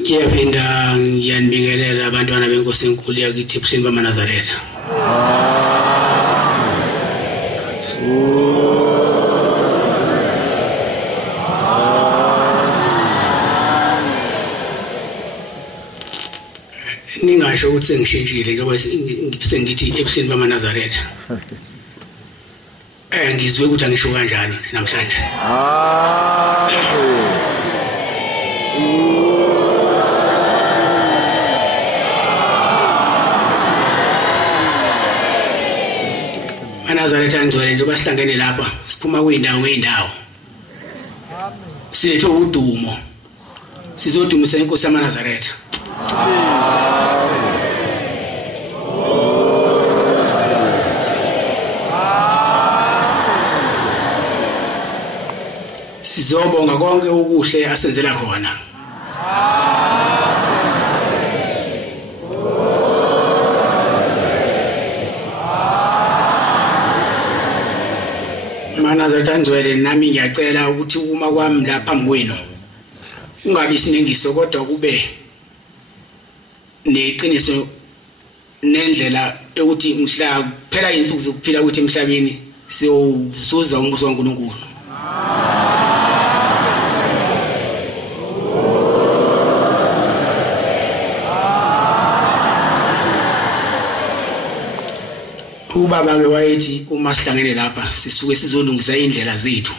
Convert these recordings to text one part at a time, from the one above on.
Ngiyaphinda ngiyanibingelela abantwana benkosi enkulu yakithi ebuhleni bamaNazaretha. Ningasho ukuthi sengishintshile njengoba sengithi ebuhleni bamaNazaretha. Ngizwe ukuthi angisho kanjalo namhlanje. Nazaretha ngcwele njengoba sihlangene lapha siphuma kwindawo ngeindawo. Silethe udumo. Sizodumisa inkosi yamaNazaretha. Sizobonga konke okuhle asenzela khona. Nazaretha ngcwele nami ngiyacela ukuthi uma kwami la phambi kwenu ungabi sinengiso kodwa kube neqiniso nendlela ukuthi mhla kuphela insuku zokuphila ukuthi emhlabeni siyozuza umbuso kaNkulunkulu. Ubaba ke wayethi uma sihlangene lapha sisuke sizolungisa indlela zethu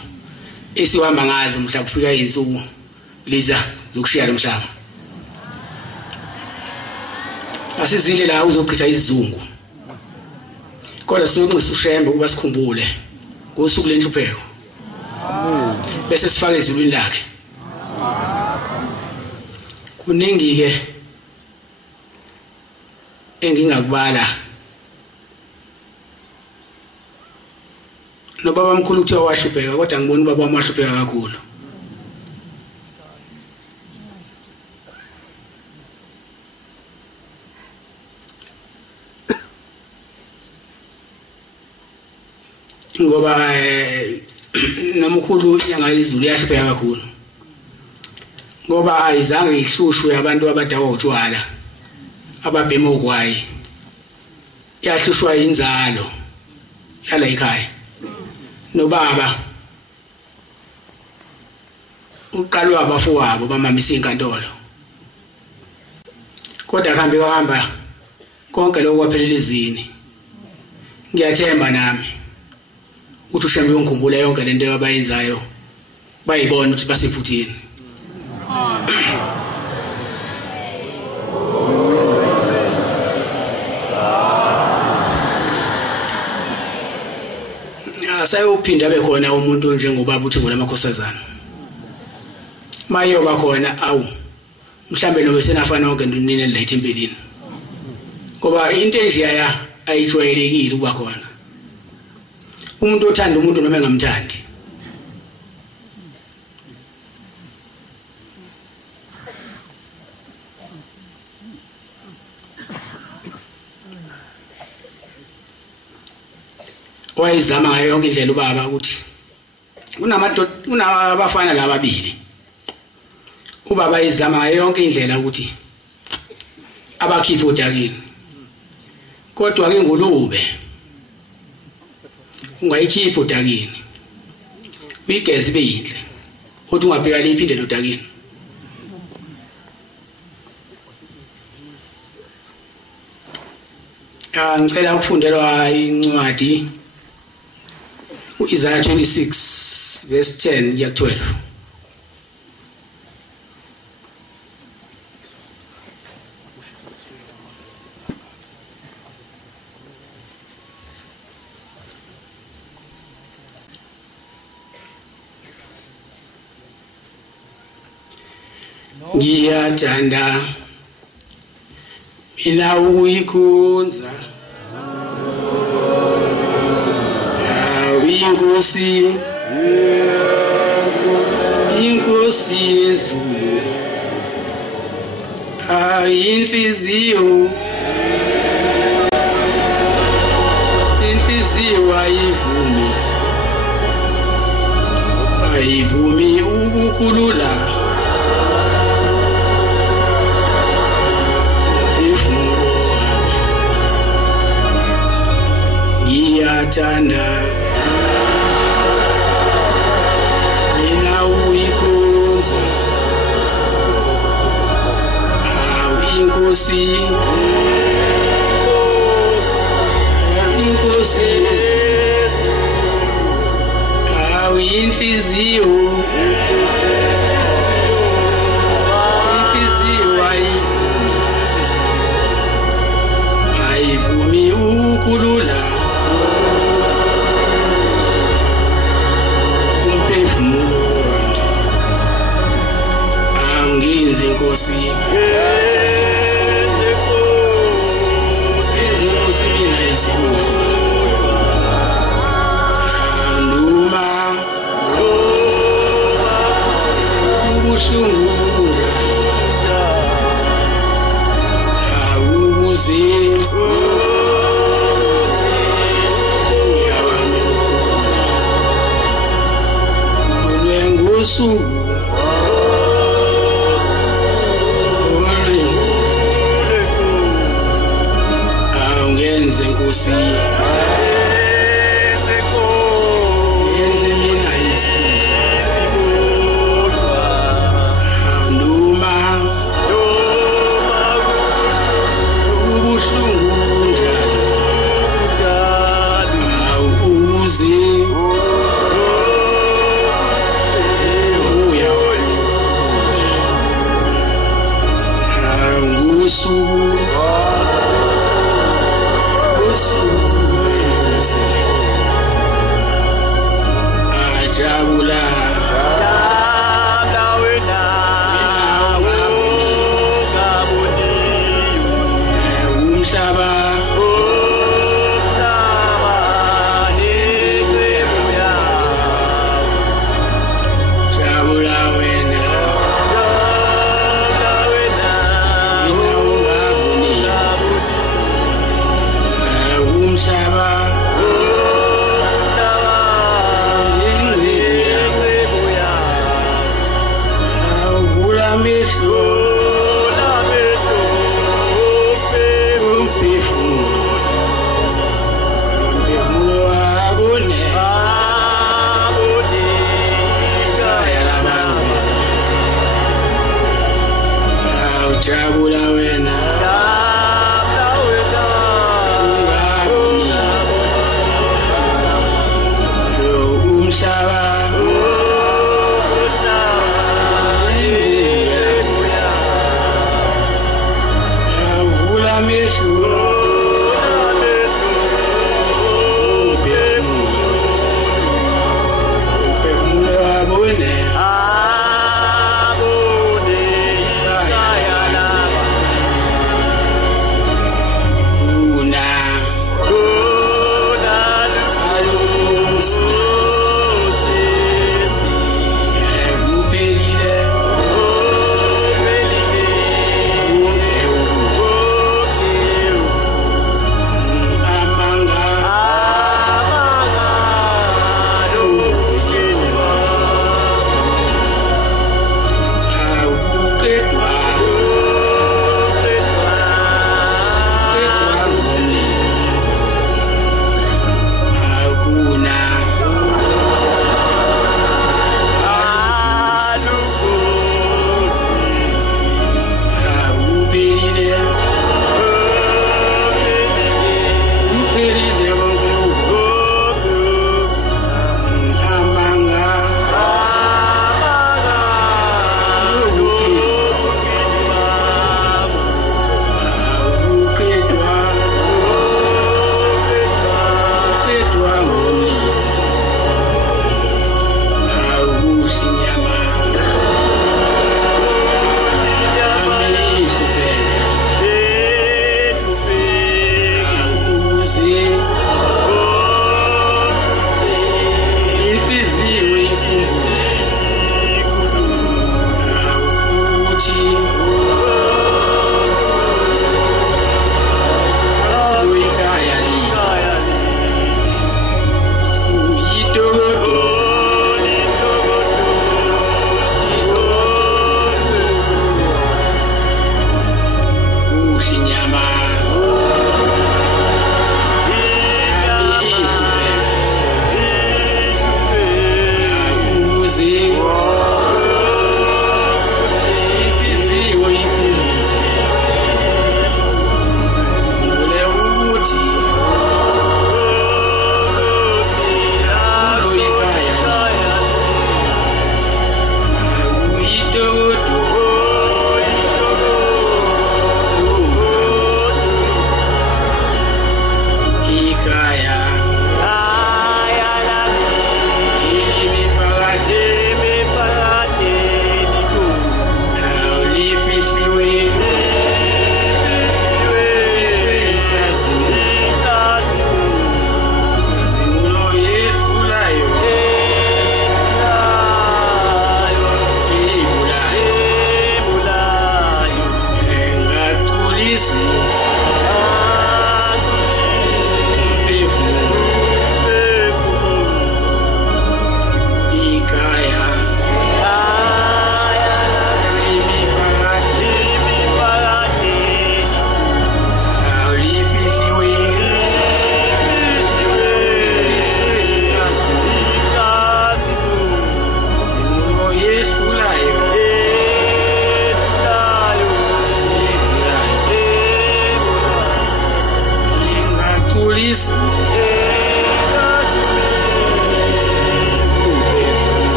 esiwahamba ngazo mhla kufika insuku leza zokushiya lomhlaba. Asizile la uzochitha izizungu. Kodwa sizoqinisa ushembe kuba sikhumbule ngosuku lenhlupheko. Bese sifake ezulwini lakhe. Kuningi ke engingakubala no baba mkhulu kuthiwa wahlupheka kodwa ngibona ubaba wami wahlupheka kakhulu. Ngoba nomkhulu yanga izulu yahlupheka kakhulu. Ngoba ayizange ihlushwe abantu abadawa utshwala ababhema ogwayi. Yahlushwa inzalo yala ekhaya. No baba uqalwa abafowabo bamamisa inkantolo. Kodwa kuhambe kwahamba konke lokho kwaphelela izini. Ngiyathemba nami ukuthi ushembe ungikhumbula yonke lento abayenzayo bayibona ukuthi basiphuthini. Sayophinda bekhona umuntu njengobaba uthi ngolamakhosazana. Mayoba khona awu mhlambe nobe senafana wonke ndunini light empelini. Ngoba into enjeya ayijwayelekile ukuba khona. Umuntu othanda umuntu noma engamthandi. Wayizama ngayo yonke indlela ubaba ukuthi kunabafana lababili. Ubaba izama ngayo yonke indlela ukuthi abakhiphe odakini. Kodwa ke ngolube ungayikhipha odakini. Uyigeze beyinhle. Uthi ungabheka liphinde odakini. Ngicela ukufundelwa incwadi Isaiah 26 verse 10 ya 12. Ngiyathanda mina ukuyikhonza inkosi yezulu inhliziyo ayivumi ukukhulula uyathanda mina uyikhonza inkosi inkosi inhliziyo ayivumi ukulula umphefumulo angenzi inkosi mina isibuhlungu noma ubuhlungu bunjalo awubuze uyawami ulwengosuku awungenze inkosi yenze mina isibuhlungu noma ubuhlungu bunjalo awubuze uyawami ngusuku ajabula wena umhlaba jabula wena umhlaba jabula wena umhlaba avula amehlo umphefumulo abone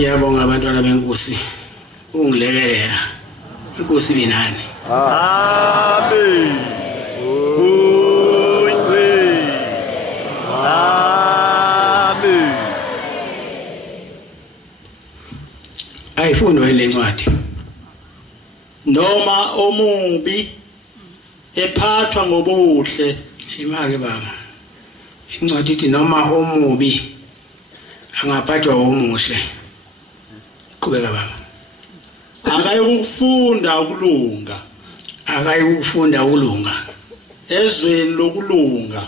Ngiyabonga abantwana benkosi ungilekelela inkosi binani Amen. Amen. ayifundwe le ncwadi noma omubi ephathwa ngobuhle imake baba incwadi ithi noma omubi angaphathwa omuhle qhubeka baba akayokufunda ukulunga akayikufunda ukulunga ezweni lokulunga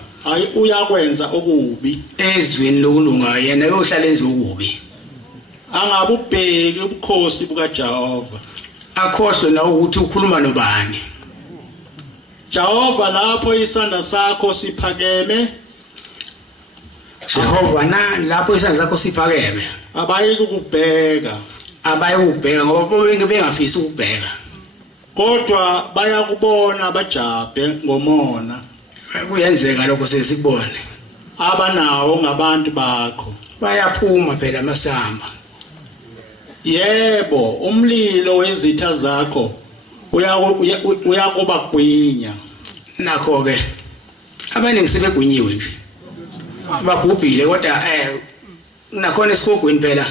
uyakwenza okubi ezweni lokulunga yena uyohlala enze okubi angabubheki ubukhosi bukaJehova akhohlwe na ukuthi ukhuluma nobani Jehova lapho isandla sakho siphakeme Jehova na lapho isandla sakho siphakeme abayike ukubheka abayikubheka ngoba bonke bengafisi ukubheka kodwa bayakubona abajabhe ngomona kuyenzeka lokho sesikubone abanawo ngabantu bakho bayaphuma phela amasamba yebo umlilo wezitha zakho uyakuba gwinya nakho ke abaningi sebegwinyiwe nje bagubhile kodwa nakhona esikogweni phela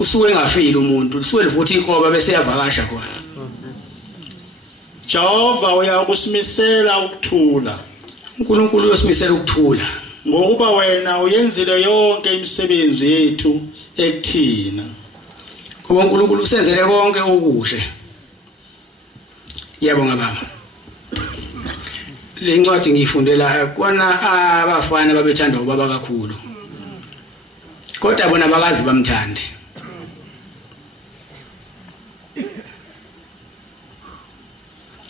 usuke engafili umuntu usuke futhi inkoba bese yavakasha khona Jehova uyakusimisela ukuthula uNkulunkulu uyosimisela ukuthula ngokuba wena uyenzile yonke imisebenzi yethu ekuthina ngoba uNkulunkulu usenzele konke okuhle yabonga baba le ncwadi ngiyifundela kona abafana babethanda ubaba kakhulu kodwa bona bakazi bamthande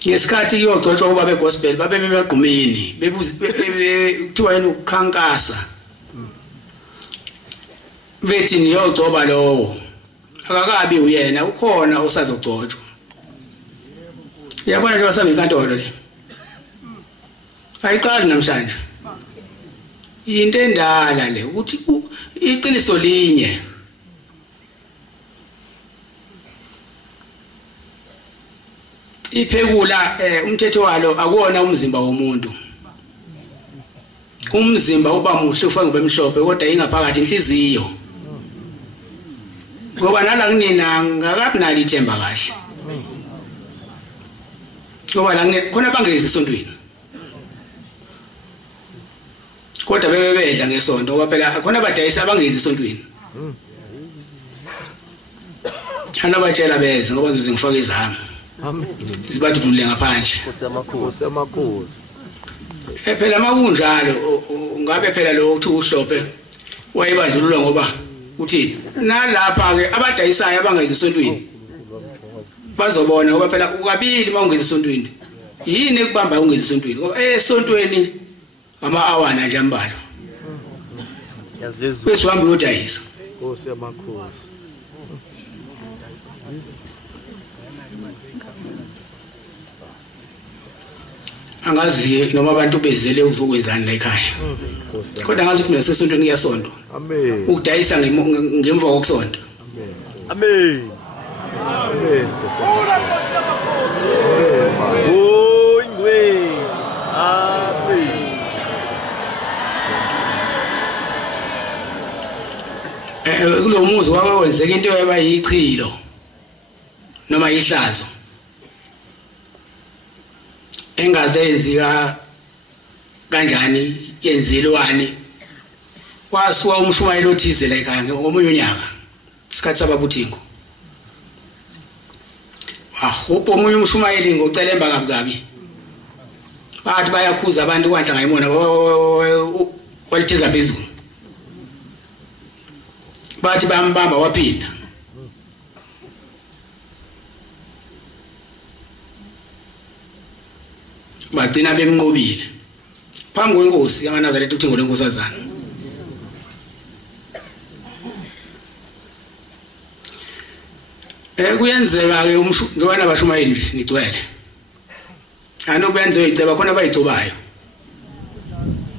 ngesikhathi kuyogcotshwa ubaba egospel babe bemegqumeni kuthiwa yena ukukhankasa bethi niyogcoba lowo akakabi uyena ukhona osazogcotshwa yabona nje wasaba inkantolo le ayiqali namhlanje into endala le ukuthi iqiniso linye iphekula umthetho walo akuona umzimba womuntu umzimba uba muhle ufake ubemhlophe kodwa ingaphakathi inhliziyo ngoba nala kunina ngakabi nali ithemba kahle ngoba la khona bangezi esontweni kodwa bebedla ngesonto ngoba phela khona abadayisa bangezi esontweni hana batshela beze ngoba ngize ngifake izami Amen. Sibathulule ngaphandle. Usemakhosi. Phela makunjalo ngabe phela lo uthi uhlophe wayebandlulula ngoba uthi nalapha ke abadayisayo abangezi esontweni bazobona ngoba phela ukabili mawungezi esontweni yini ekubamba ungezi esontweni ngoba esontweni ama-awana nje ambalo Yazilezwe. bese uhambe uyodayisa Usemakhosi. angazi noma abantu bezele uzokwenzani la ekhaya kodwa ngazi ukuthi mina sesontweni ngiyasonto Amen. ukudayisa ngemva kokusonto Amen. Amen. Oh, ingwe. Amen. kulo muzi wakwenzeka into yaba yichilo noma ihlazo engazi lenzika kanjani yenzelwani wasuka umshumayeli othize la ekhaya ngomunye unyaka isikhathi sababuthingo wahopha omunye umshumayeli ngocelemba kabi bathi bayakhuza abantu kwanhla ngayimona walithiza phezulu bathi bambamba waphinda bagcina bemnqobile phambi kwenkosi yamaNazaretha uThingo lenkosazana kuyenzeka ke njengoba nabashumayeli nje nigcwele anokuyenza uyiceba khona bayigcobayo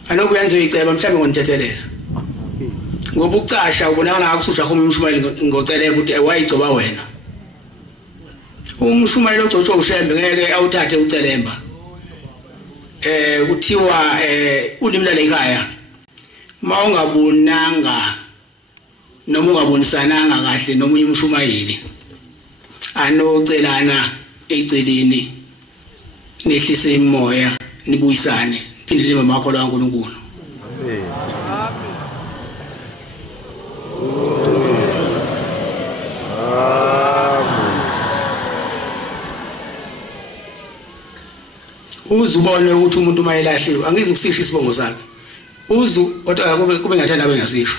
anokuyenza uyiceba mhlawumbe ngonthethelela ngoba ukucasha ubonakala akususha khoma umshumayeli ngocela ukuthi wayigcoba wena umshumayeli ogcotshwa ushembe ngeke awuthathe ucelemba kuthiwa ulimi lale ekhaya mawungabonanga noma ungabonisananga kahle nomunye umshumayeli anocelana eceleni nehlise imoya nibuyisane phinde libe amakholwa kaNkulunkulu. Uzubone ukuthi umuntu mayelahliwe angizi ukusisha isibongo sakhe kodwa kube ngathanda bengasisho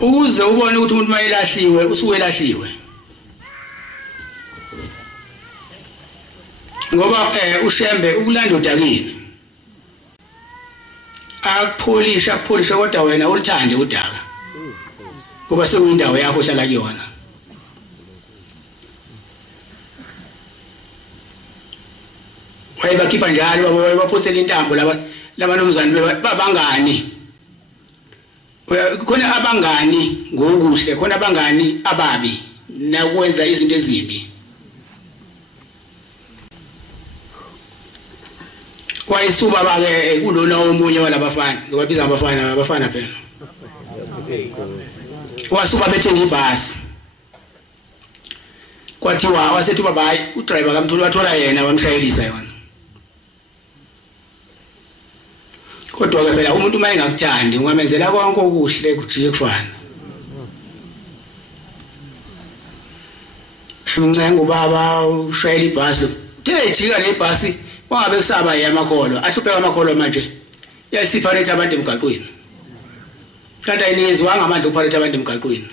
ukuze ubone ukuthi umuntu mayelahliwe usuwelahliwe ngoba ushembe ukulanda udakini akupholisha kodwa wena ulithande udaka ngoba sekuyindawo yakho ohlala kuyona. Wayebakhipha njalo baphothela intambo labanomzana babangani khona abangani ngokuhle khona abangani ababi nakwenza izinto ezimbi. Wayisuba bake kulona omunye walabafana ngobabiza abafana phela wasuba bethenga ibhasi kwathiwa wasethi baba udriver kaMthuli wathola yena wamshayelisa yona kodwa ke phela umuntu uma engakuthandi ungamenzela konke okuhle kujike kufana. Umncengo baba ushayela ibhasi thejika le bhasi wangabe kusaba yamakholwa ahlupheka amakholwa manje yayisifaletha abantu emgaqweni kanti ayinizwa ngamandla ukuphaletha abantu emgaqweni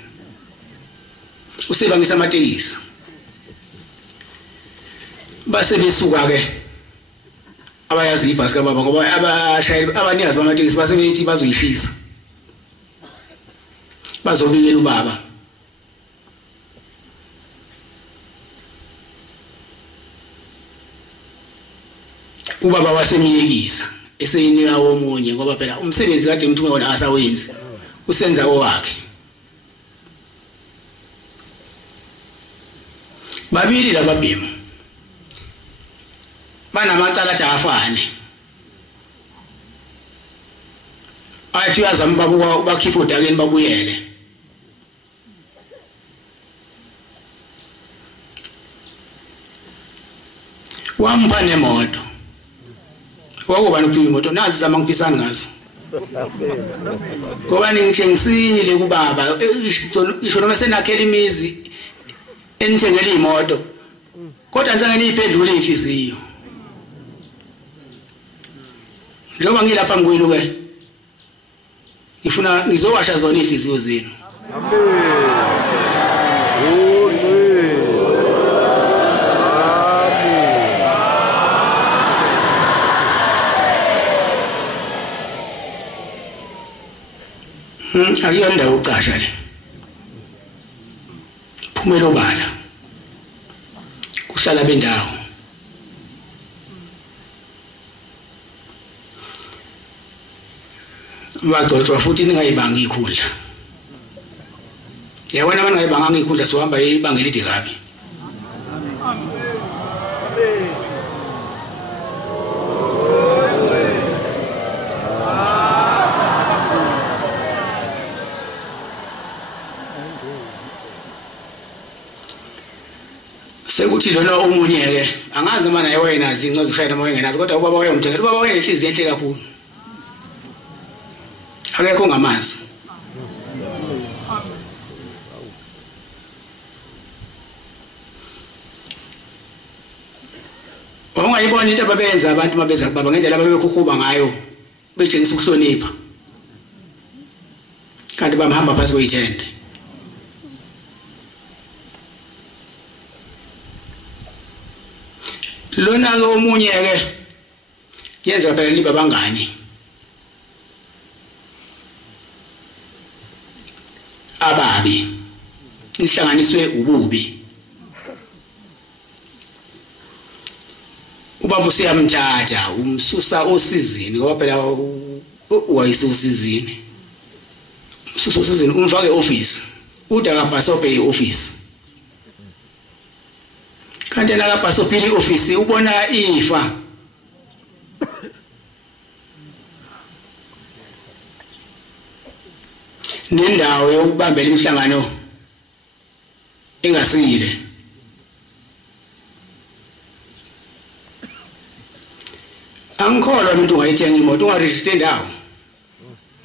usiba ngisamatekisi base besuka ke abayazi ibhasi kababa ngoba abashayeli abanikazi bamatekisi base bethi bazoyishisa bazobikela ubaba ubaba wasemiyekisa eseyinika omunye ngoba phela umsebenzi kade umthume wona asawenzi usenza owakhe. Babili lababhemu banamacala afane athi uyazama babuka bakhipha udakeni babuyele wampa nemoto wakuba nophiwa imoto nazi zama ngipisana ngazo ngoba ngithengisile kubaba isho noma senakhela imizi enithengele imoto kodwa ngisangene iphendule inhliziyo njengoba ngilapha ngwenu ke ngifuna ngizowasha zona inhliziyo zenu. Akuyona ucasha le phumela obala kuhlala bendawo bagcotshwa futhi ningayibanga ikhundla yabona abantu ngayibanga ikhundla sohamba ibanga elide kabi. Sekuthi lona omunye ke angazi noma naye wayenazi incwadi ushayela moya ngenazi kodwa ubaba wayemthengela ubaba wayenenhliziyo enhle kakhulu akekho ngamazi ongayibona into ababenza abantu mabeza kubaba ngendlela ababekhukuba ngayo betshengisa ukuhlonipha kanti bamhamba phasi kweyithende. Lona ke omunye ke yenza phela liba bangani ababi ihlanganiswe ububi ubaba usiyamthatha umsusa osizini ngoba phela wayisosizini susuzini umfake office uthi akabhasobhe ioffice kanti akabhasobhe ioffice ubona ifa nendawo yokubambela imihlangano engasile angikholwa umuntu ungayithenga imoto ungaregister indawo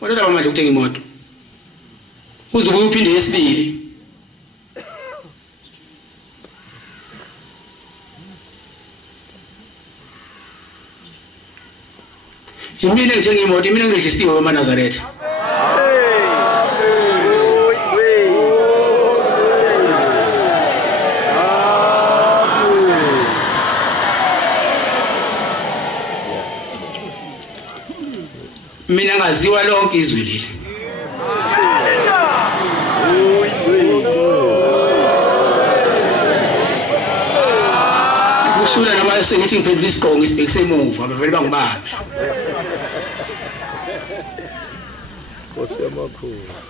kodwa manje ukuthenga imoto uzobuye uphinde yesibili imini ngithenga imoto imini ngiregistiwe eManazaretha mina ngaziwa lonke izwi leli kusula noma sengithi ngiphendula isiqongo ngisibhekise emuva bavele bangibambe Nkosi yamakhosi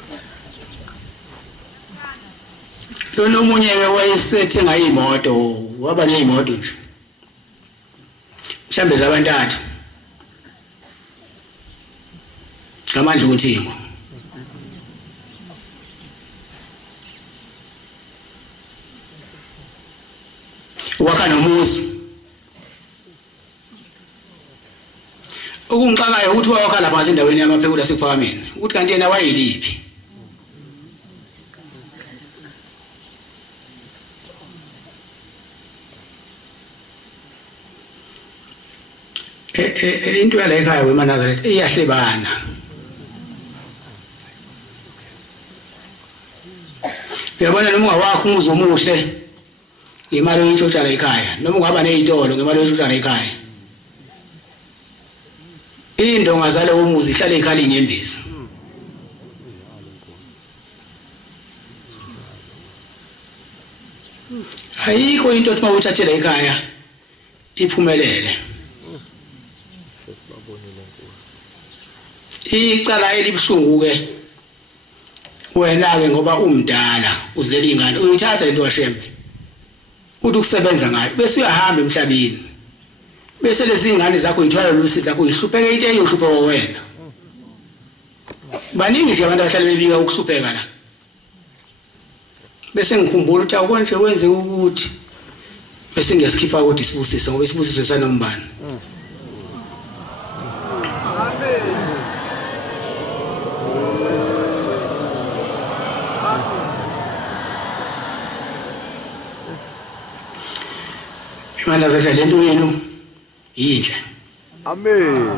lo nomunye wayesethenga imoto waba neimoto nje mhlambe zabantathu ngamandla uThixo wakha nomuzi ukungixakayo ukuthi wakha lapha endaweni yamaphekula sefameni ukuthi kanti yena wayiliphi into yala ekhaya weManazaretha iyahlebana uyabona noma ungawakho umuzi omuhle ngemali oyintshotshana ekhaya noma ungaba nezitolo ngemali oyintshotshana ekhaya indonga zale umuzi ihlale ekhaya inyembezi ayikho into othi mawuthathela ekhaya iphumelele icala elibhlungu ke wena ke ngoba umdala uzela ingane uyithatha into kaShembe uthi ukusebenza ngayo bese uyahamba emhlabeni bese lezi ingane zakho yithwala lusi lakho ihlupheke into eyohluphe wena baningi nje abantu abahlala bebika ukuhlupheka la bese ngikhumbula ukuthi akonje wenze ukuthi bese ngiyasikhipa ukuthi sibusise ngoba isibusiso sanombani Imanazaretha lento yenu yinhle amen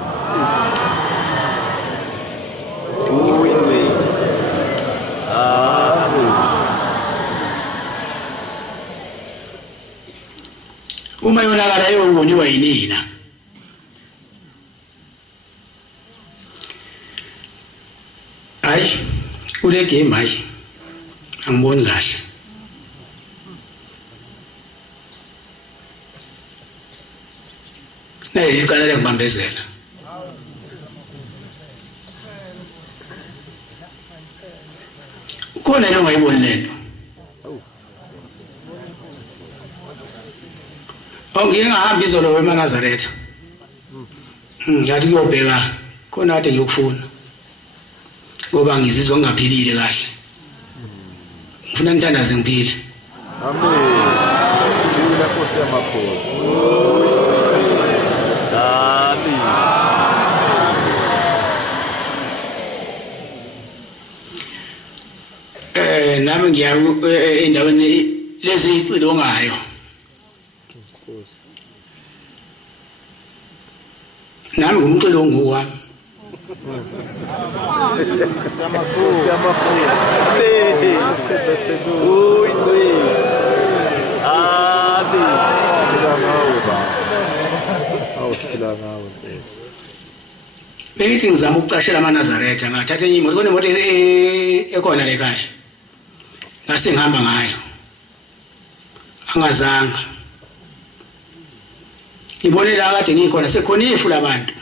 uma yonakala yoboniwa yinina hayi kule game hayi angiboni kahle naye icala lengibambezela ukhona yena ongayiboni lento ngingahamba izolo weManazaretha ngathi kuyobheka khona kade ngiyokufuna ngoba ngizizwa ngingaphilile kahle ngifuna ngithandaze ngiphile amen ila Nkosi yamakhosi nami ngiya endaweni lezi icilo ngayo nami ngumcilo ngowami Nkosi yamakhosi bengithi ngizama ukucashela amaNazaretha ngathatha enye imoto kunemoto ekhona lekhaya ngase ngihamba ngayo angazanga ngibone la kade ngikhona sekhona ifu labantu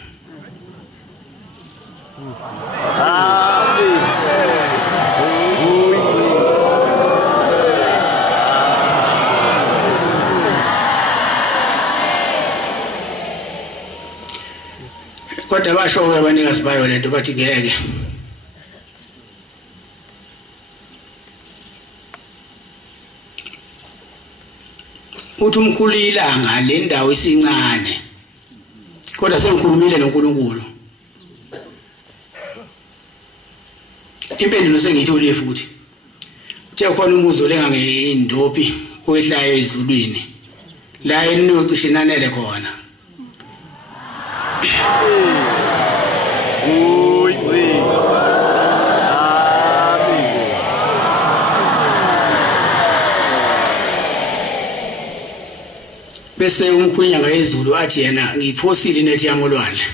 kodwa basho abanikazi bayo lento bathi ngeke uthi umkhulu ilanga le ndawo isincane kodwa sengikhulumile noNkulunkulu impendulo sengiyithole futhi uthe khona umuzo lenga ngeindopi owehlayo ezulwini la enocishe nanele khona bese umkhwinya ngayezulu athi yena ngiphosile inethi yami olwandle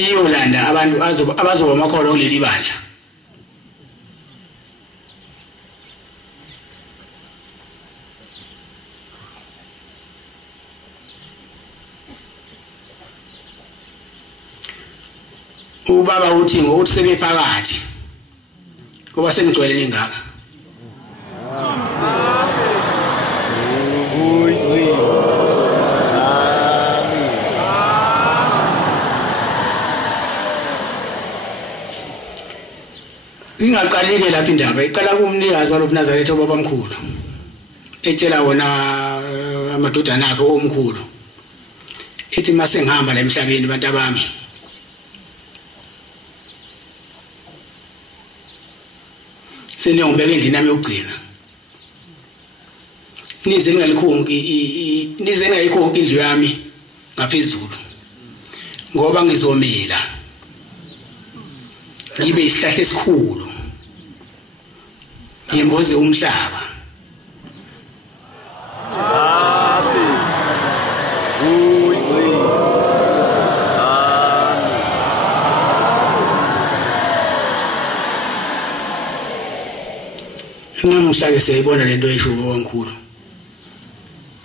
iyolanda abantu abazoba amakholwa kuleli bandla ubaba uthi ngokuthi sebephakathi kuba sengigcwele lengaka ingaqalike lapha indaba iqala kumnikazi walobuNazaretha obaba omkhulu etshela wona amadodana akhe omkhulu ethi mase ngihamba la emhlabeni bantu abami seniyongibeka endlini yami yokugcina nize ningayikho indlu yami ngaphezulu ngoba ngizomila ngibe isihlahla esikhulu ngimboze umhlaba namuhla-ke siyayibona lento esho baba omkhulu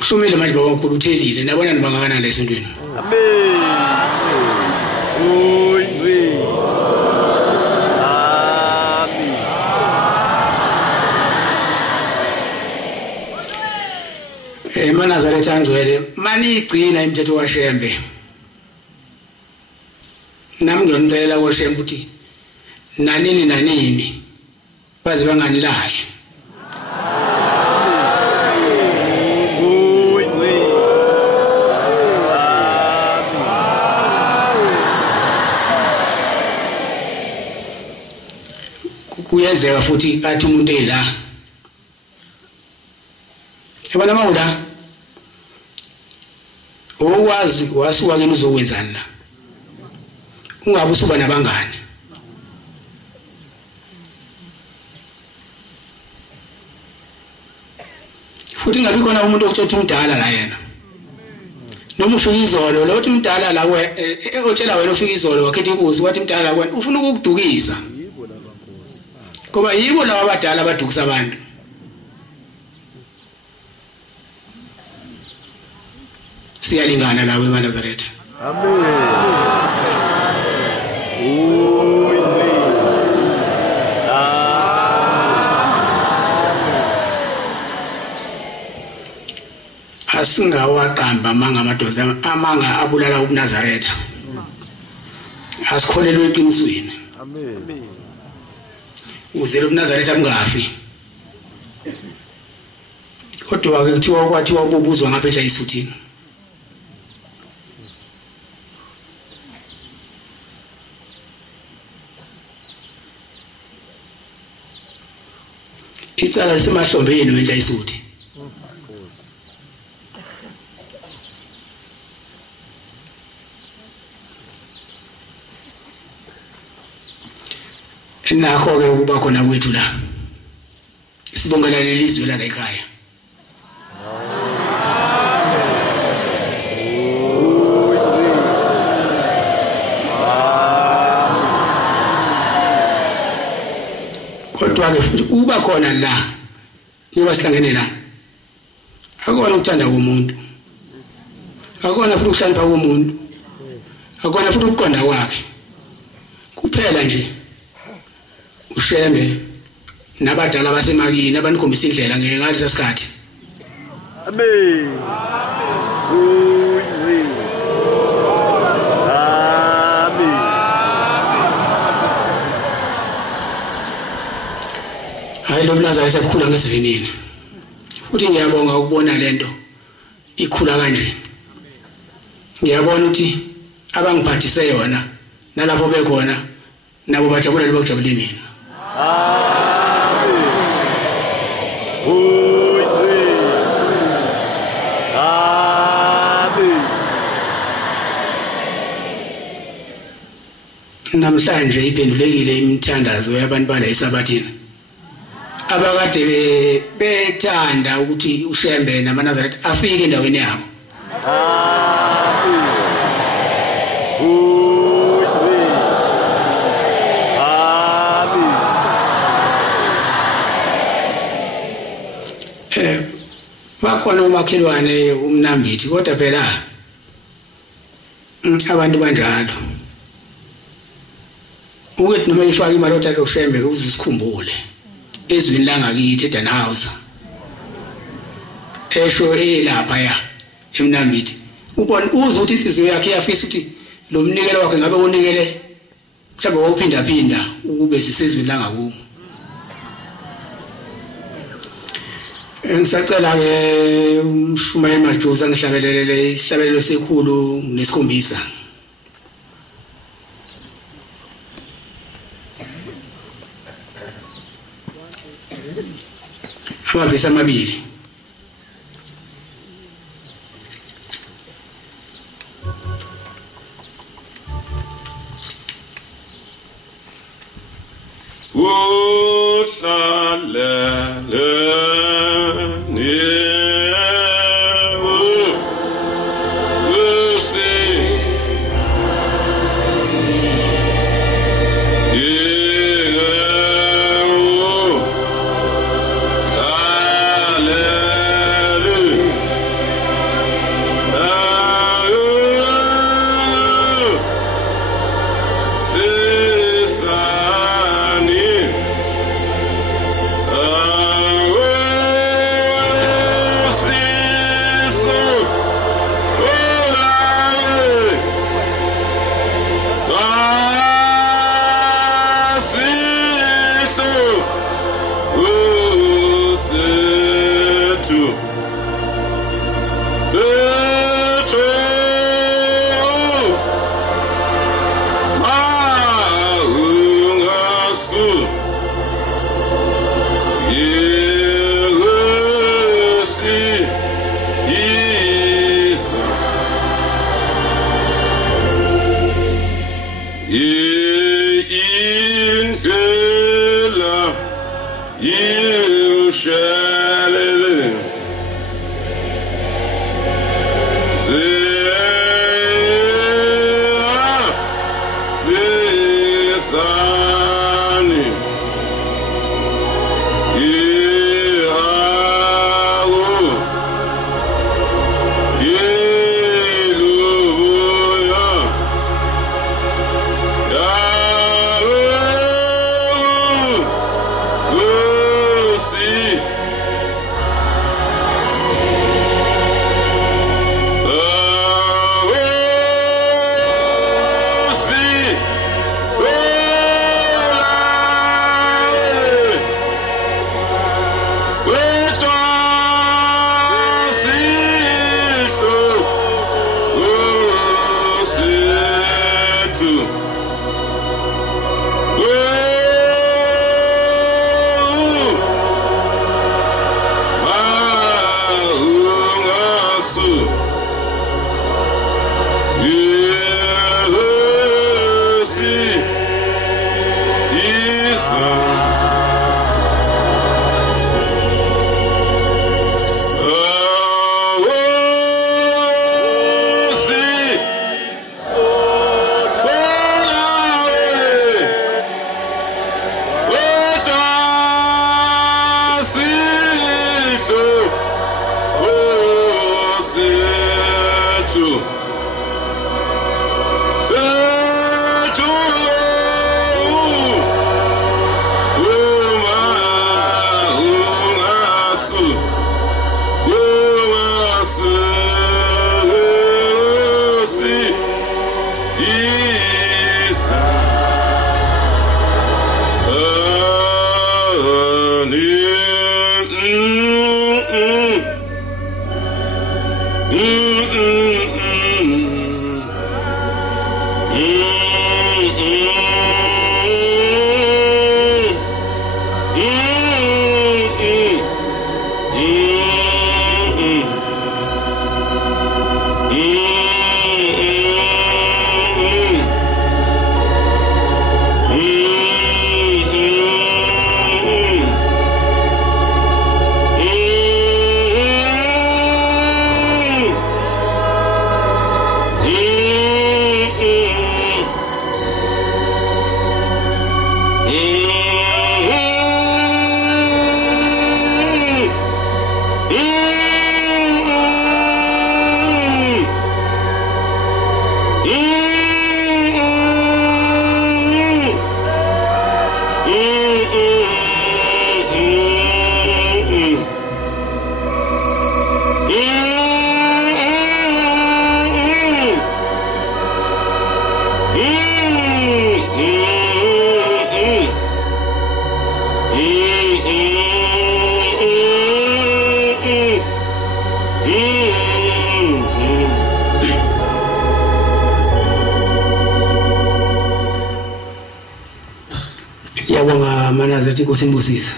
uhlumile manje baba omkhulu uthelile nabona nibangakana la esontweni eManazaretha angcwele manigcina imithetho kaShembe nami ngiyonicelela koShembe ukuthi nanini baze banganilahli kuyenzeka futhi athi umuntu ela yabona mawula owazi wasuka ke uzokwenzani la ungabe usuba nabangani futhi ngabe khona umuntu okuthatha umdala la yena noma ufika izolo lo uthi umdala la otshela wena ufika izolo wakhetha inkosi wathi umdala wena ufuna ukukudukisa ngoba yibo laba abadala abadukisa abantu siyalingana lawe eManazaretha asingawaqamba amanga amadoda amanga abulala uNazaretha asikholelwe eqinisweni amen uzelo uNazaretha kungafi kodwa ke kuthiwa kwathiwa ubuzwa ngaphela isuthini itsala lisemahlombeni wendla isuthi nakho ke ukuba khona kwethu la sibongela lelizwe la ekhaya kodwa ke futhi uba khona la njengoba sihlangene la akona ukuthanda komuntu akona futhi ukuhlanipha komuntu akona futhi ukuqonda kwakhe kuphela nje uShembe nabadala basemakini abanikhombisa indlela ngalesa sikhathi. Amen. Amen. Hayi lo mlaza esakhula ngesivinini. Futhi ngiyabonga ukubona lento ikhula kanje. Ngiyabona ukuthi abangiphathise yona nalapho bekhona nabo bajabula lokujabula mina. Namhlanje iphendulekile imithandazo yabantu bala eSabathini. Abakade bethanda ukuthi uShembe naManazaretha afike endaweni yabo. Bakhona umakhelwane umnambithi kodwa phela abantu banjalo. Ukuthi noma ifaka imali othatha uShembe uzisikhumbule ezwini langakithi eDanhauser. Esho elapha ya emnambithi. Ubona uze ukuthi inhliziyo yakhe iyafisa ukuthi lo mnikelo wakhe ngabe unikele mhlawumbe wawuphinda phinda ukube sisezweni langakubo. Ngisacela ke umshumayeli Majosa ngihlabelele isihlabelelo sekhulu nesikhombisa. Amavesi amabili. Yabonga manaza ethi kusimbusisa.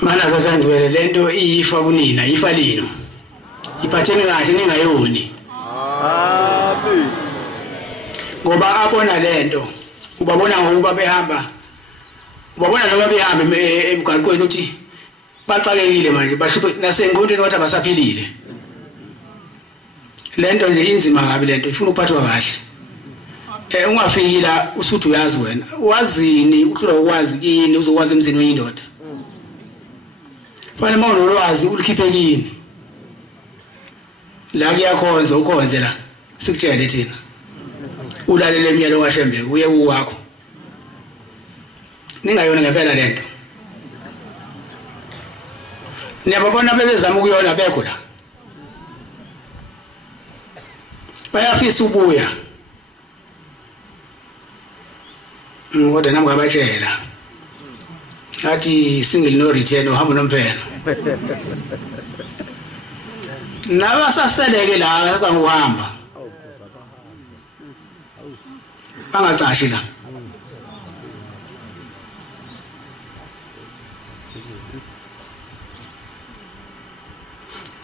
Manaza sandwele lento iyifa kunina, ifa lino. Iphatheni kahle ningayoni. Amen. Ngoba abona lento, ubabona ngokuba behamba. Ubabona noma behamba emgaqweni uthi baxakekile manje bahluphe nasengqondweni wathi abasaphilile. Lento nje inzima kabi lento ifuna uphathwa kahle. Ungafiki la usuthi uyazi wena. Wazini uhlula ukwazi yini uzokwazi emzini oyindoda. Fanele mawunolwazi ulikhiphe kini. La kuyakhonza ukhonze la sikutshele thina. Ulalele emyalo kaShembeke uye uwakho. Ningayona ngempela lento. Niyababona bebezama ukuyona bekho la. Bayafisa ubuya. Kodwa nami ngabatshela. Athi single no return uhamba nomphela. Nabasaseleke la kanguhamba. Bangacashi la.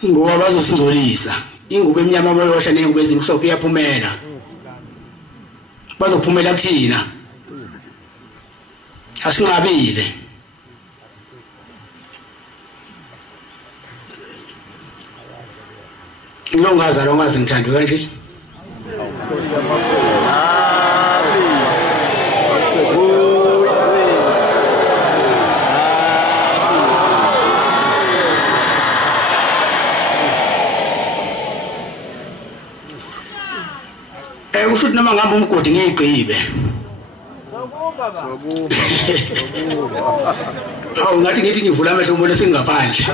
Ngoba bazosizolisa ingubo emnyama abayosha nengubo ezimhlophe iyaphumela bazophumela kuthina asingabile longaza longazi ngithando kanje ufuthi noma ngihamba umgodi ngiyigqibe sokuba hawu ngathi ngithi ngivula amehlo ngibone singaphandle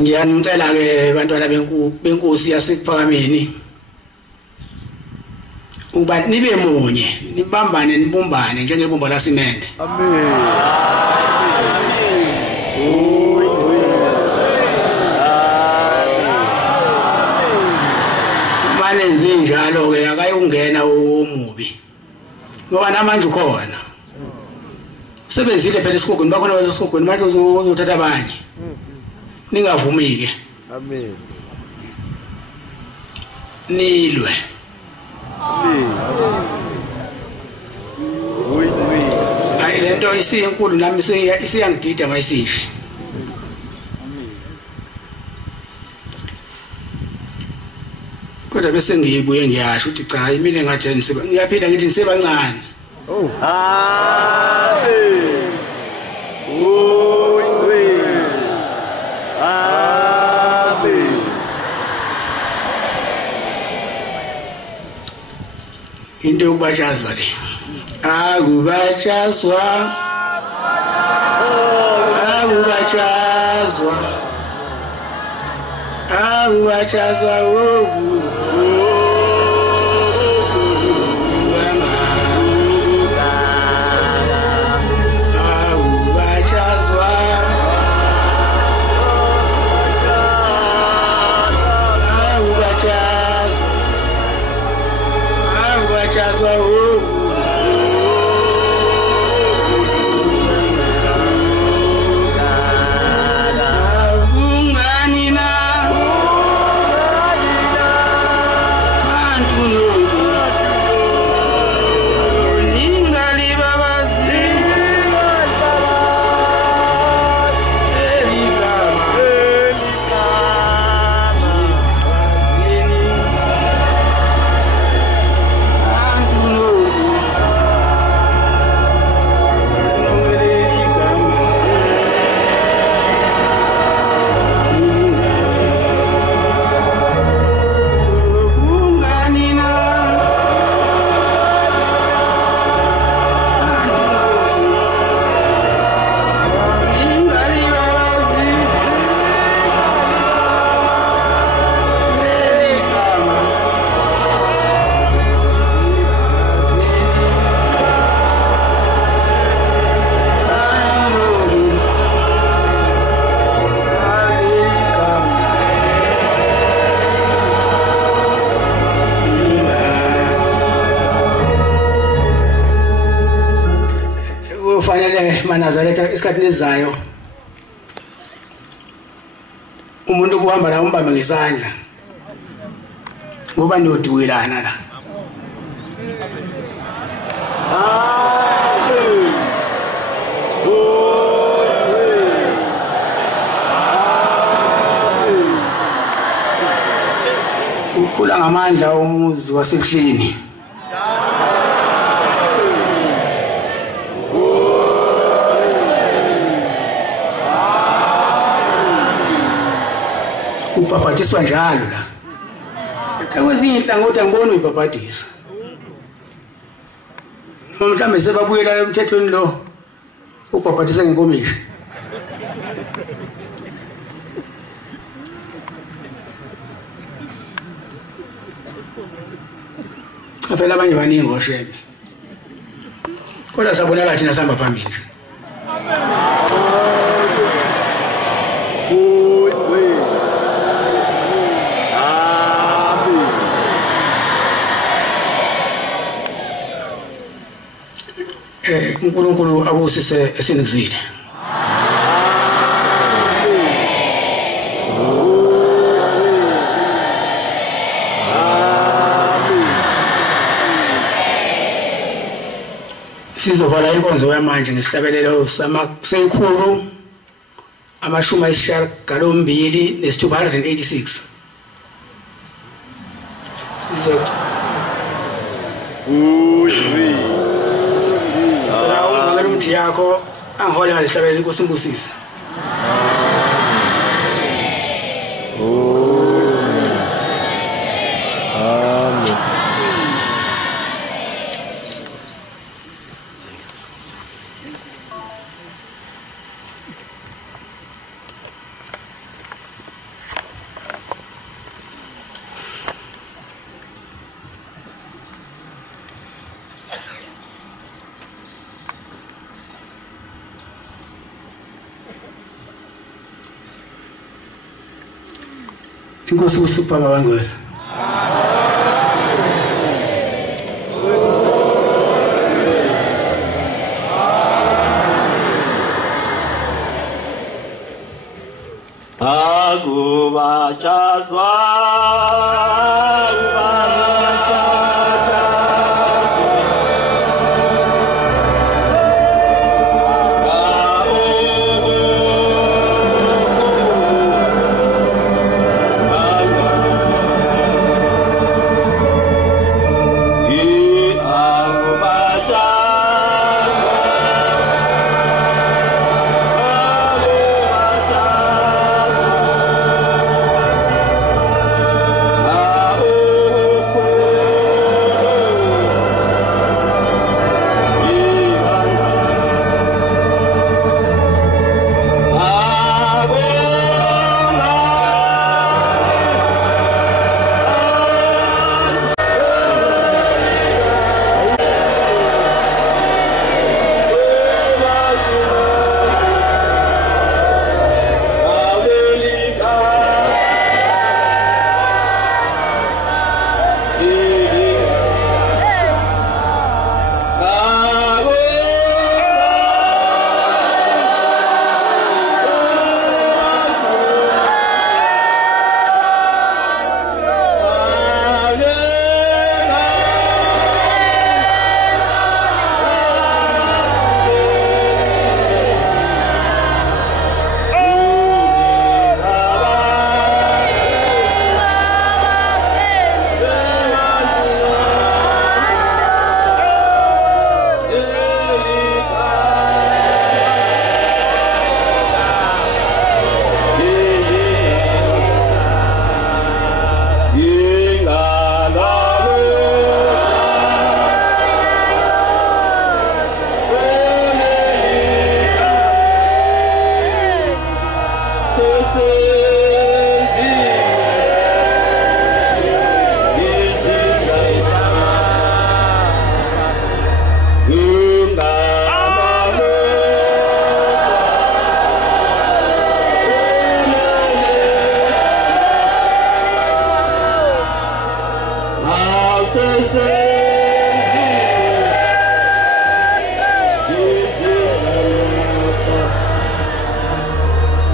ngiyanicela ke bantwana benkosi yasekuphakameni uba nibe munye nibambane nibumbane njengebumba lasimende. Amen. Manenze njalo ke akayungena omubi. Ngoba namanje ukhona. Usebenzile phela esikogweni bakhona basesikogweni manje uzothatha abanye. Ningavumike. Amen. Nilwe. Hayi lento isinkulu nami isiyangidida mayisihle. Kodwa bese ngiyibuye ngiyasho ukuthi cha mina ngathi ngiyaphinda ngithi nisebancane. Oh. Amen. into yokubachazwa le akubachazwa kufanele manazaretha isikhathini esizayo umuntu kuhamba la umbamba ngesandla ngoba niyodukelana la ukhula ngamandla umuzi wasebuhleni ubhabhatiswa njalo la kwezinye inhlangothi angiboni uyibhabhadisa noma mhlambe sebabuyela emthethweni lo ubhabhadisa ngenkomishi phela abanye baningi ngoshebe kodwa sabonakala thina sihamba phambili uNkulunkulu abusise esinizwile sizovala inkonzo yamanje ngesihlabelelo sekhulu amashumi ayisishiyagalombili nesithupha 186 umthi yakho angihole ngesihlabelelo inkosi imbusise amen inkosi usupha babangwela akubachazwa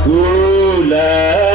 Gula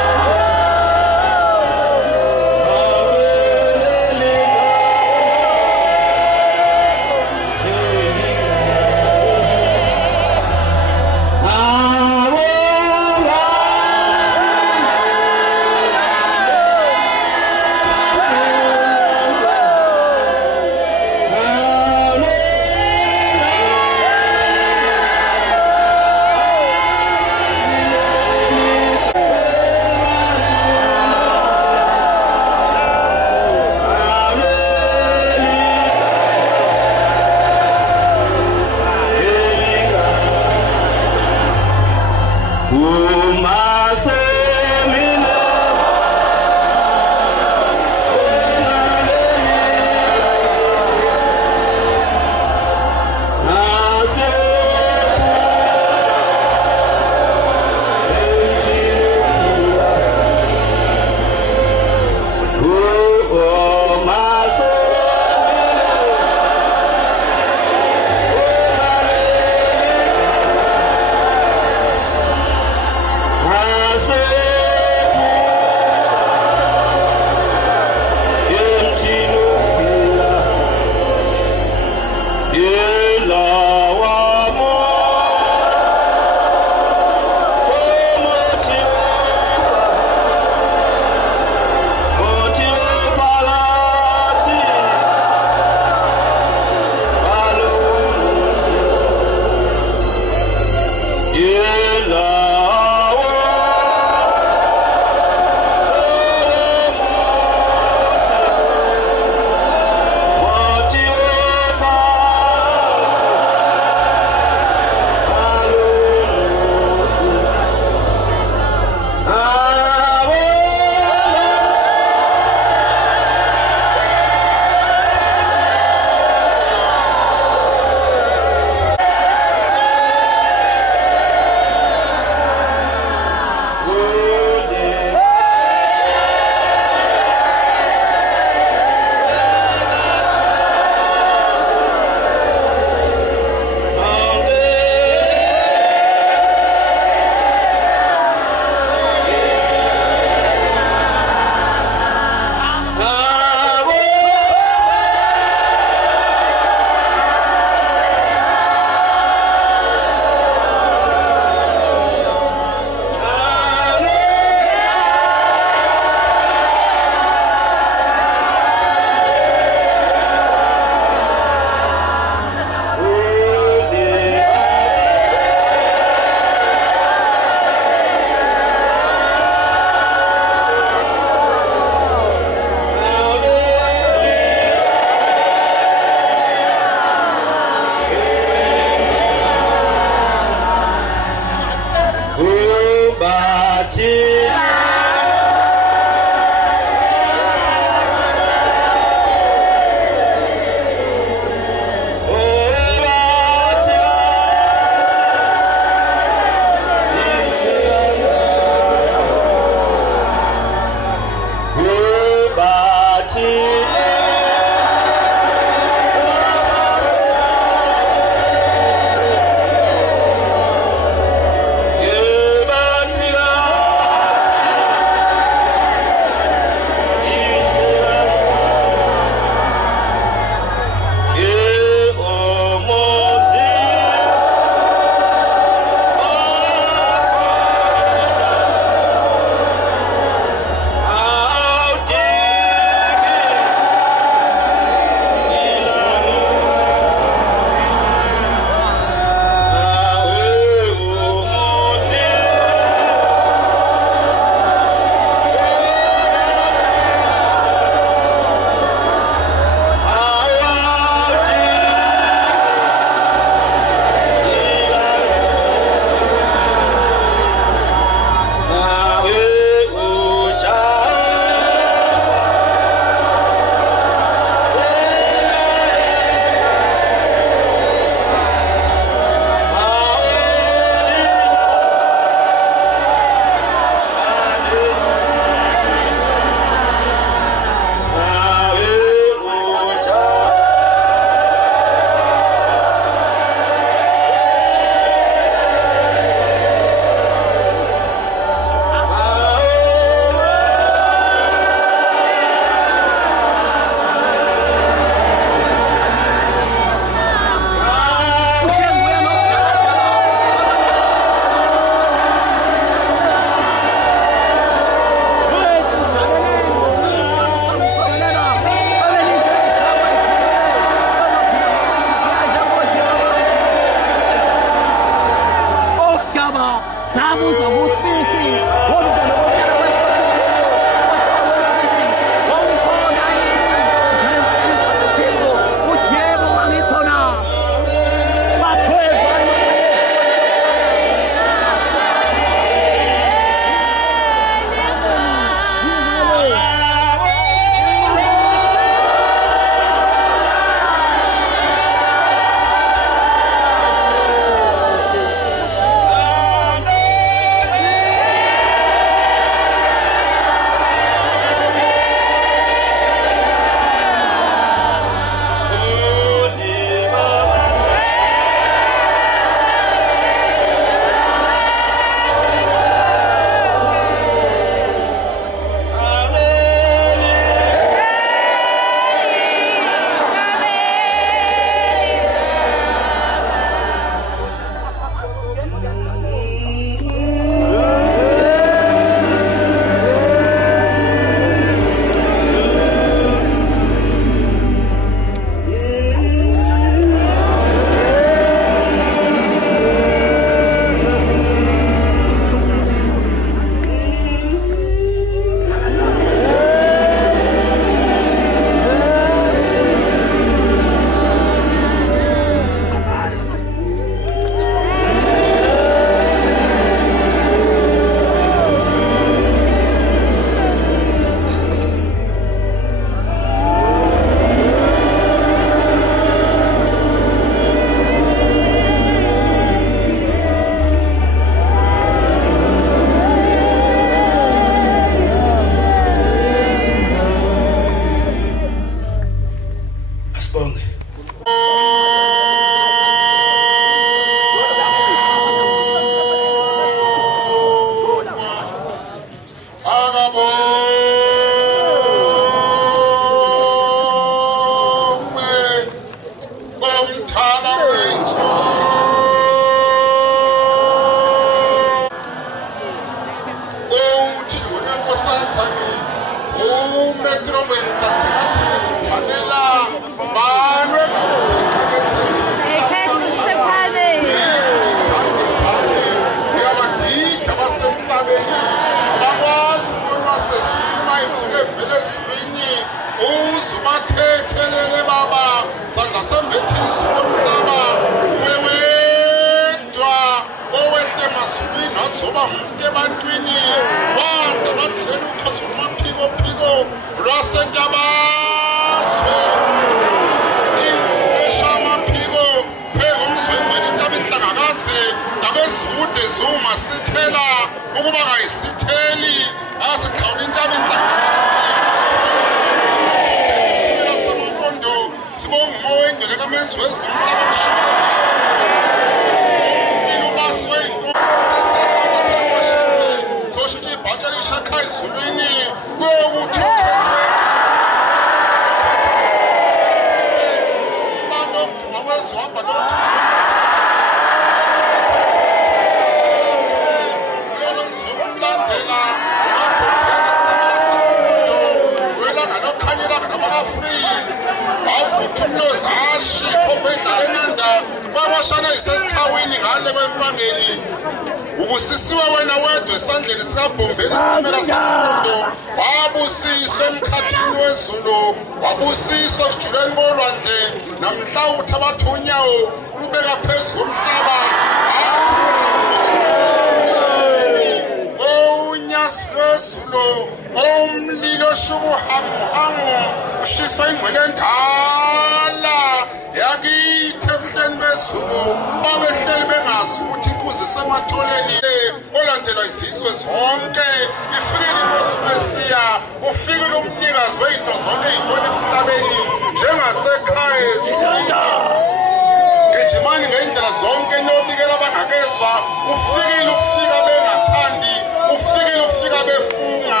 Ufike befunga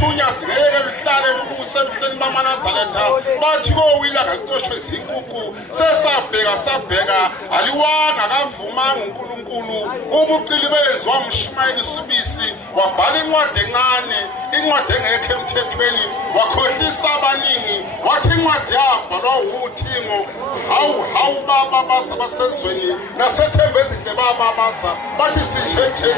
Lethunya singeke lihlale lukusemhleni bamaNazaretha bathi kowila ngaqoshwe izinkukhu sesabheka aliwanga kavumanga uNkulunkulu ubuqili bezwa uMshumayeli Sibisi wabhala incwadi encane incwadi engekho emthethweni wakhohlisa abaningi wathi incwadi yabhalwa uThingo hawu baba basebasezweni nasethembezile bababasa bathi sinjeje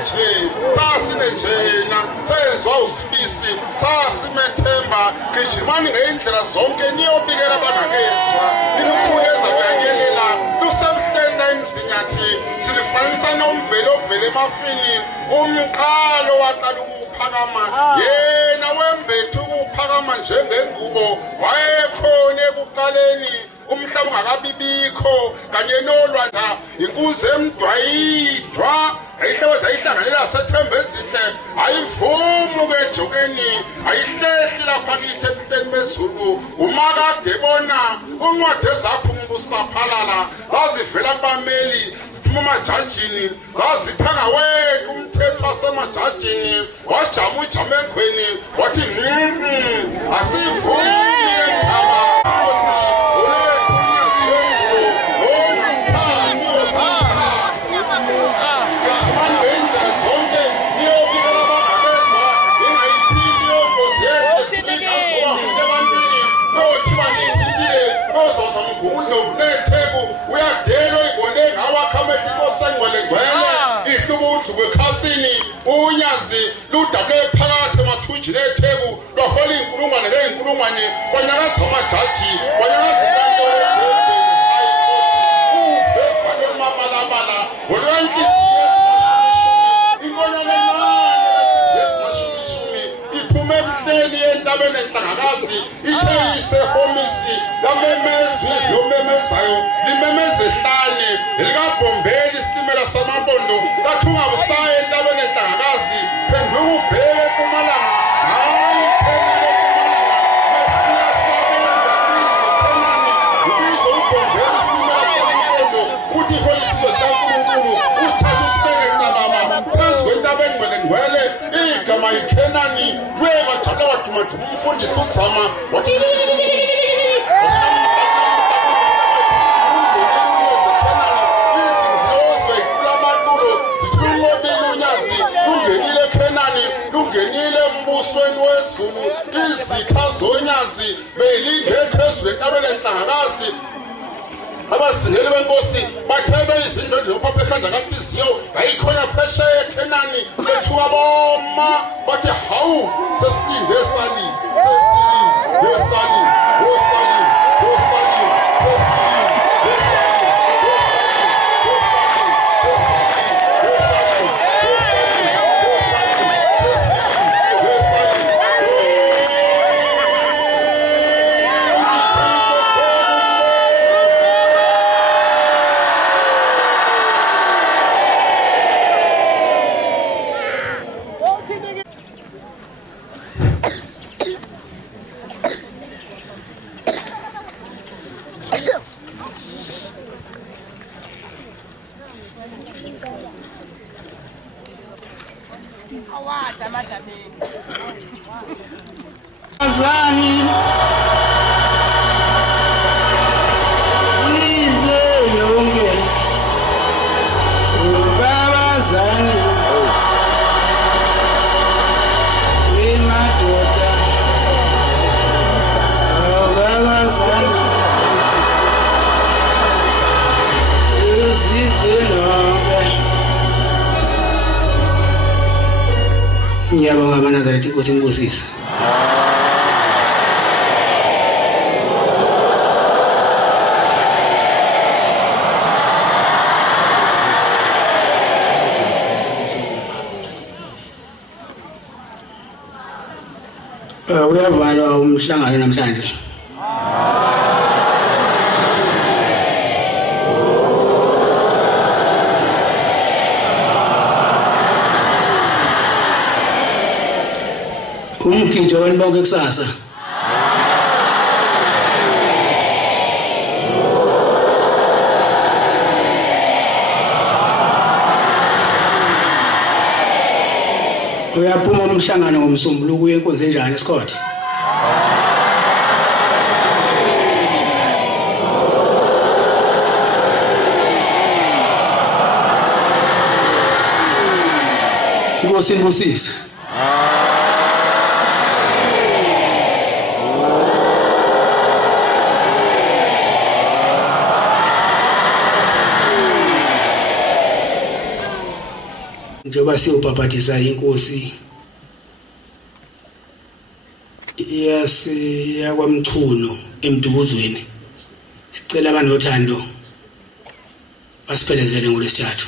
sasinenjena sezwa uSibisi sasimethemba gijimani ngeindlela zonke niyobikela abangakezwa nilukhuleza kuyanyelela lusemhleni emzinyathi silifanisa nomvelo ovele emafini umqalo waqala ukuphakama yena wembethe ukuphakama njengengubo wayekhona ekuqaleni umhlaba ungakabibikho kanye nolwandle inkunzi emdwayidwa ayihlewe zayihlanganela sethembezile ayivumi ukejokeni ayihlehli lapha kithi ebuhleni bezulu umakade bona uncwadi ezaphuma ubusaphalala zazivela kubameli ziphuma emajajini zazithanga wethu umthetho wasemajajini wajama ujamengweni wathi asivumi ekhaba unyazi ludabule phakathi emathunjini eTheku lwahola inkulungwane ngeenkulungwane kwanyakaza amajaji kwanyakaza inkantolo uvevane mabalabala olwanhliziyo inkonyane ezimashumi iphume ebuhleni entabeni enhlangakazi itheyise homisi lamemezwe lomemezayo limemeze hlane likabhombeli isitimela samabondo kathunga busaye entabeni enhlangakazi phenduka ubheke eMpumalanga hayi phenduka ubizo ubhombeli isitimela samabondo kuthi iholisizwe saNkulunkulu usithatha usibeke encababa phezu kwentabeni ngwele igama iKhenani lweka njalo wadumaduma umfundisi uZama wathi lungenile embusweni wezulu izitha zonyazi belinde phezulu entabeni enhlangakazi abasingeli benkosi bathebe izindlu zopha ekhanda kaNhliziyo ayikhona phesheya eKhenani bethuka boma bathi hawu sesilinde sali Azani izwe yonke ubabazani wemadoda ubabazani izwe yonke. Ngiyabonga abaNazaretha inkosi imbusisa. Uyavalwa umhlangano namhlanje. Umgidi wenu bonke kusasa. Uyaphuma umhlangano ngomsombuluko yenkonzo enjani eScott? Inkosi imbusise. Njoba siyobhabhatisa inkosi yakwamchuno emdubuzweni. Sicela abanothando basiphelezele ngolesithathu.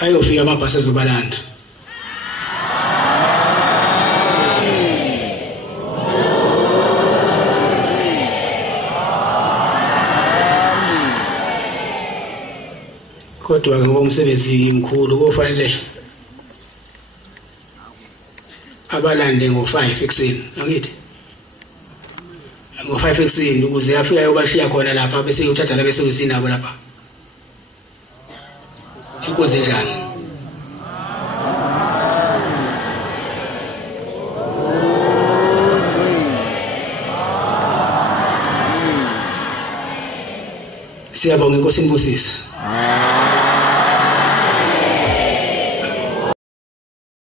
Ayofika amabhasi azobalanda. Kodwa ngoba umsebenzi mkhulu kufanele abalande ngo5 ekseni, angithi? Ngo5 ekseni ukuze afike ayobashiya khona lapha bese uthatha la bese usinabo lapha. Inkosi enjani? Siyabonga inkosi imbusise.